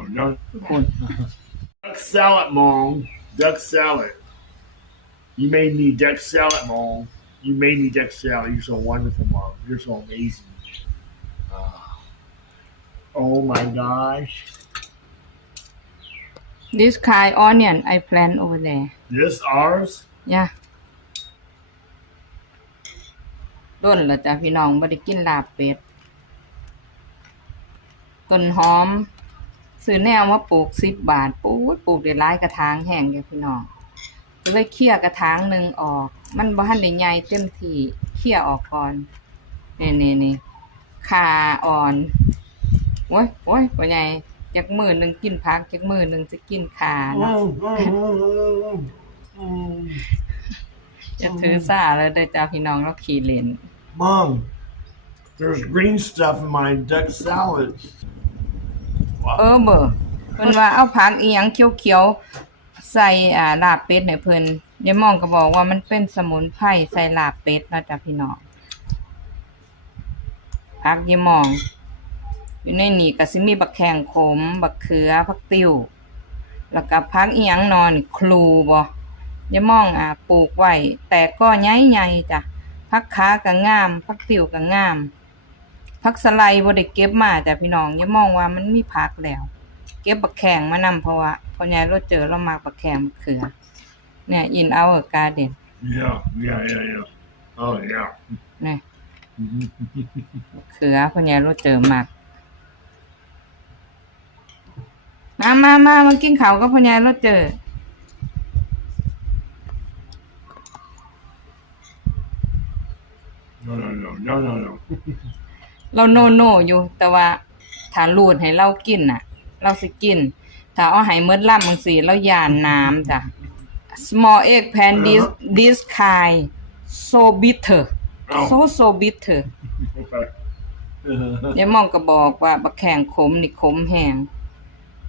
no, no. คุณ Duck salad, mom. Duck salad. You made me duck salad, mom. You made me duck salad. You're so wonderful, mom. You're so amazing. Ah. oh my gosh. this kind onion I plant over there This ours? ย่าต้นเหรอจ้ะพี่น้องไม่ได้กินลาบเป็ด ต้นหอม ซื้อแนวมาปลูกสิบบาทปลูกปลูกได้หลายกระถางแห้งเลยพี่น้องก็เลยเคี่ยกระถางหนึ่งออก มันบ่ทันได้ใหญ่เต็มที่เคี่ยออกก่อนนี่นี่นี่ขาอ่อนโอ้ยโอ้ยพ่อใหญ่จากมือหนึ่งกินพักจากมือหนึ่งจะกินขาเนาะจะถือสาแล้วเด้อจ้าพี่น้องเราขี่เลน Mom, there's green stuff in my duck salad. เออเบอร์เพิ่นว่าเอาผักอีหยังเขียวๆใส่อ่าลาบเป็ดให้เพิ่นยายมองก็บอกว่ามันเป็นสมุนไพรใส่ลาบเป็ดนะจ้ะพี่น้องผักยายมอง อยู่ในนี่ก็สิมีบักแข้งขม บักเขือผักติ้วแล้วก็ผักอีหยังนอนครูบ่ยายมองอ่าปลูกไว้แต่ก็ใหญ่ๆจ้ะผักขาก็งามผักติ้วก็งาม ผักสไลด์บ่ได้เก็บมาจ้ะพี่น้องอย่ามองว่ามันมีผักแล้ว เก็บบักแข้งมานำเพราะว่าพ่อใหญ่เราเจอเรามักบักแข้งบักเขือ เนี่ย in our garden Yeah, yeah, yeah, yeah. Oh, yeah. นี่บักเขือพ่อใหญ่เราเจอมักมามามามากินข้าวกับพ่อใหญ่เราเจอ No, no, no, no, no, no. เราโนโนอยู่ แต่ว่าถ้ารูดให้เรากินน่ะ เราสิกิน ถ้าเอาให้เมดล่ำจังซี่เราย่านน้ำจ้ะ small egg pan this this kind so bitter Oh. so so bitter Okay. ยายมองก็บอกว่าบักแข่งขมนี่ขมแห้ง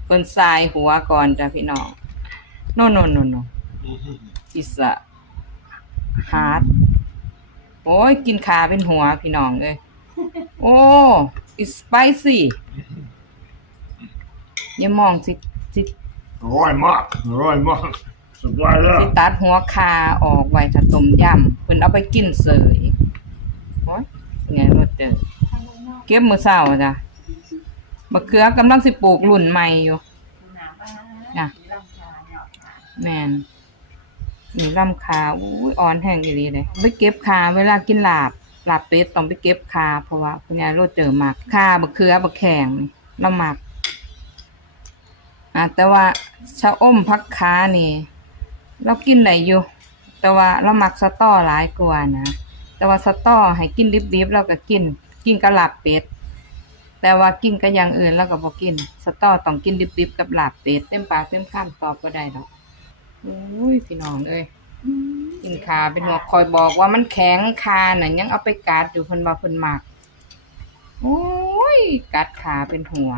เพิ่นทรายหัวก่อนจ้ะพี่น้อง no no no no it's a hard โอ้ย กินขาเป็นหัวพี่น้องเอ้ย โอ้ it's spicy ยายมองสิสิ Roy Mock. Roy Mock. Supply สิ that. ตัดหัวคาออกไว้ถ้าต้มยำเพิ่นเอาไปกินเสยโอ้ยไงบ่เจอเก็บมื้อเช้าจ้ะบักเขือกำลังสิปลูกรุ่นใหม่อยู่จ้ะแม่นนี่ลำคาอุ้ยอ่อนแห้งอีหลีเลยไปเก็บคาเวลากินลาบ ลาบเป็ดต้องไปเก็บคาเพราะว่าคุณยายโรดเจอหมักคาบักเขือบักแข็งเราหมักอะแต่ว่าชะอมพักคานี่ เรากินได้อยู่ แต่ว่าเราหมักสตอหลายกว่านะแต่ว่าสตอให้กินดิบๆเราก็กิน กินกับลาบเป็ดแต่ว่ากินกับอย่างอื่นเราก็บ่กินสตอต้องกินดิบๆกับลาบเป็ดเต็มปากเต็มคำตอบบ่ได้ดอกโอ้ยพี่น้องเอ้ย กินขาเป็นหัวคอยบอกว่ามันแข็งคาน่ะยังเอาไปกัดอยู่เพิ่นว่าเพิ่นมักโอ้ยกัดขาเป็นหัว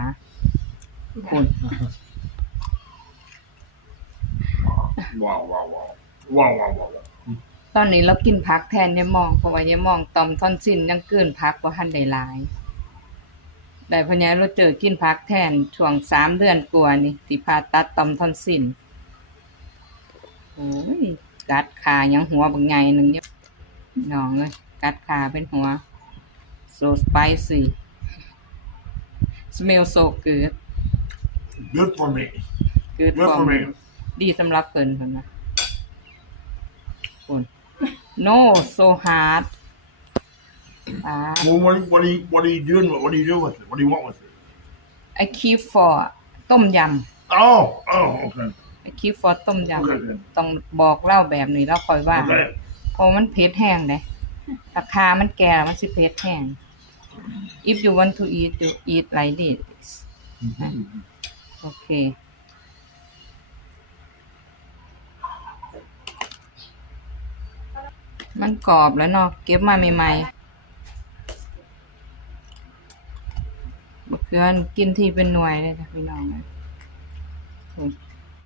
คุณ Wow, wow, wow. Wow, wow, wow, wow. ตอนนี้เรากินผักแทนยายมองเพราะว่ายายมองตอมทอนซินยังเกินผักว่าทันได้หลายได้พะยายเราเจอกินผักแทนช่วงสามเดือนกว่านี่ที่ผ่าตัดตอมทอนซินโอ้ย กัดขายังหัวบางไงหนึ่งเนี่ยน้องเลยกัดขาเป็นหัว so spicy smell so good Good for me. good Good for for me me. ดีสำหรับเพิ่นเพิ่นนะคุณ no so hard อ่า Well, what, what are you what are you doing? with- What are you doing with it? What do you want with it? I keep for ต้มย Oh, oh, okay. ำ I keep for ต้มย Okay. ำต้องบอกเล่าแบบนี้แล้วคอยว่า Okay. เพราะมันเผ็ดแห้งเลยราคามันแก่แล้วมันสิเผ็ดแห้ง if you want to eat you eat like this โอเคมันกรอบแล้วเนาะเก็บมาใหม่ๆมะเขือกินที่เป็นหน่วยเลยจ้ะพี่น้องนะโอ้ย